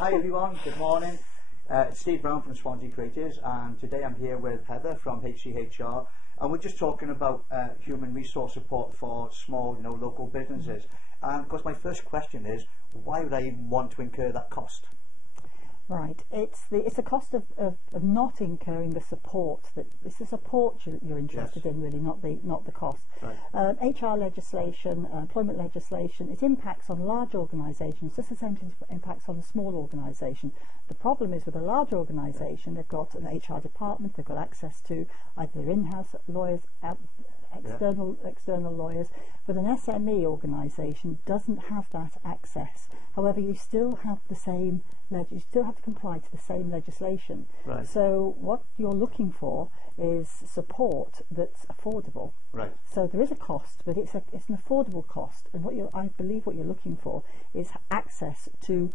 Hi everyone, good morning. It's Steve Brown from Swansea Creators, and today I'm here with Heather from HCHR, and we're just talking about human resource support for small, local businesses. And of course, my first question is, why would I even want to incur that cost? Right, it's a cost of not incurring the support. It's the support you're interested in, really, not the cost. Right. HR legislation, employment legislation, it impacts on large organisations just the same as it impacts on a small organisation. The problem is with a large organisation, they've got an HR department, they've got access to either in-house lawyers, external lawyers, but an SME organisation doesn't have that access. However, you still have you still have to comply to the same legislation. Right. So what you're looking for is support that's affordable. Right. So there is a cost, but it's an affordable cost. And I believe what you're looking for is access to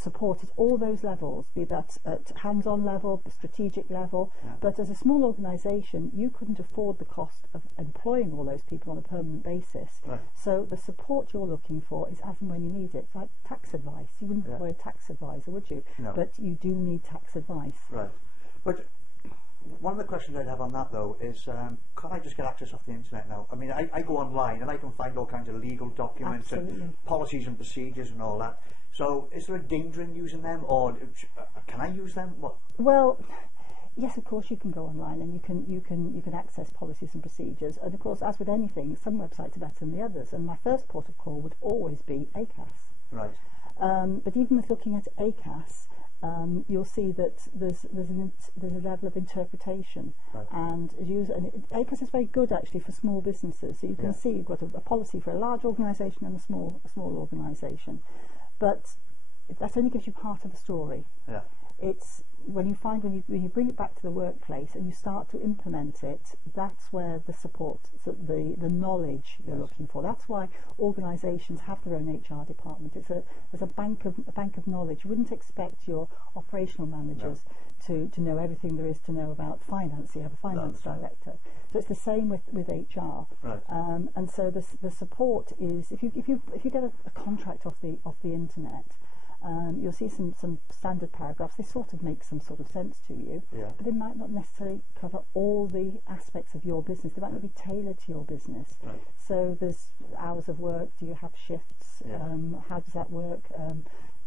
support at all those levels, be that at hands-on level, the strategic level. Yeah. But as a small organisation, you couldn't afford the cost of employing all those people on a permanent basis. Right. So the support you're looking for is as and when you need it. It's like tax advice. You wouldn't employ a tax advisor, would you? No. But you do need tax advice. Right. But one of the questions I'd have on that, though, is can I just get access off the internet now? I mean, I go online and I can find all kinds of legal documents and policies and procedures and all that. So is there a danger in using them, or can I use them? What? Well, yes, of course you can go online and you can access policies and procedures. And of course, as with anything, some websites are better than the others. And my first port of call would always be ACAS. Right. But even with looking at ACAS, you'll see that there's a level of interpretation, right. And ACAS is very good actually for small businesses. So you can see you've got a policy for a large organisation and a small organisation, but that only gives you part of the story. Yeah. It's when you bring it back to the workplace and you start to implement it, that's where the support, the knowledge you're looking for. That's why organisations have their own HR department. There's a bank of knowledge. You wouldn't expect your operational managers to know everything there is to know about finance. You have a finance director. So it's the same with HR. Right. And so the support is if you get a contract off the internet. You'll see some standard paragraphs. They sort of make some sort of sense to you, but they might not necessarily cover all the aspects of your business. They might not be tailored to your business. Right. So there's hours of work. Do you have shifts? How does that work?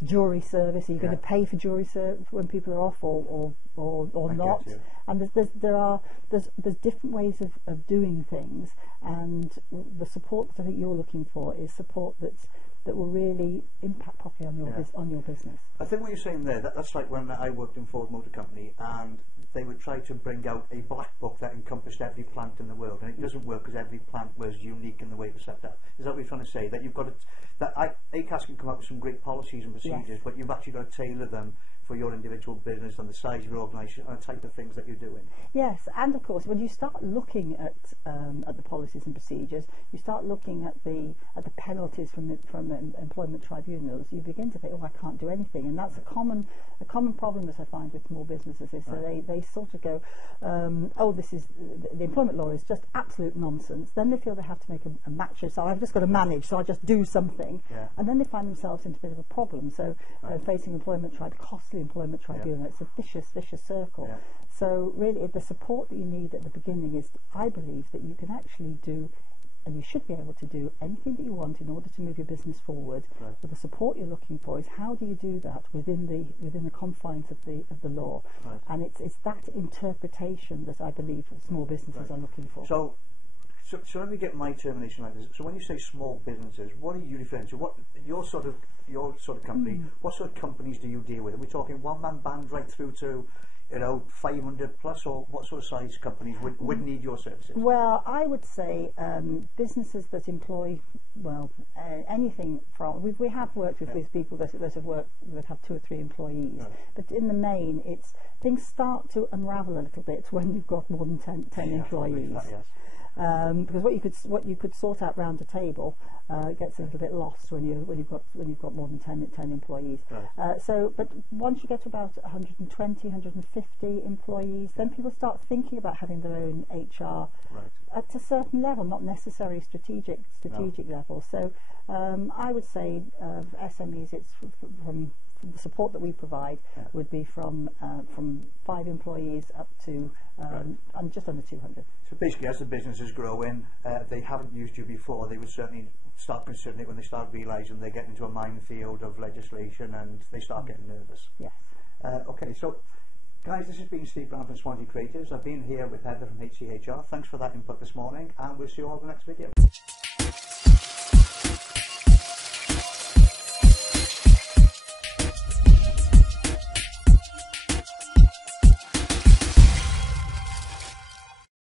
Jury service. Are you going to pay for jury service when people are off, or not? And there's different ways of doing things. And the support that I think you're looking for is support that will really impact properly on your business. I think what you're saying there, that's like when I worked in Ford Motor Company, and they would try to bring out a black book that encompassed every plant in the world, and it doesn't work because every plant was unique in the way it was set up. Is that what you're trying to say? That you've got ACAS can come up with some great policies and procedures, but you've actually got to tailor them for your individual business and the size of your organisation and the type of things that you're doing. Yes, and of course, when you start looking at the policies and procedures, you start looking at the penalties from employment tribunals. You begin to think, oh, I can't do anything, and that's a common problem that I find with small businesses. Is that they sort of go, oh, this is the employment law is just absolute nonsense. Then they feel they have to make a match. So I've just got to manage. So I just do something, and then they find themselves into a bit of a problem. So facing costly employment tribunal. It's a vicious circle. So really the support that you need at the beginning is, I believe, that you can actually do, and you should be able to do, anything that you want in order to move your business forward. Right. But the support you're looking for is, how do you do that within the confines of the law? Right. And it's that interpretation that I believe small businesses are looking for. So let me get my termination like this. So when you say small businesses, what are you referring to? What your sort of company? What sort of companies do you deal with? Are we talking one-man band right through to 500 plus, or what sort of size companies would need your services? Well, I would say businesses that employ anything from we have worked with people that have 2 or 3 employees, but in the main, things start to unravel a little bit when you've got more than 10 employees. Because what you could sort out round a table gets a little bit lost when you've got more than 10 employees. Right. But once you get to about 120, 150 employees, then people start thinking about having their own HR at a certain level, not necessarily strategic level. So I would say SMEs, it's from the support that we provide would be from 5 employees up to and just under 200. So basically, as the business is growing, if they haven't used you before, they would certainly start considering it when they start realising they get into a minefield of legislation and they start getting nervous. Yes. Okay, so guys, this has been Steve Brown from Swansea Creatives. I've been here with Heather from HCHR. Thanks for that input this morning, and we'll see you all in the next video.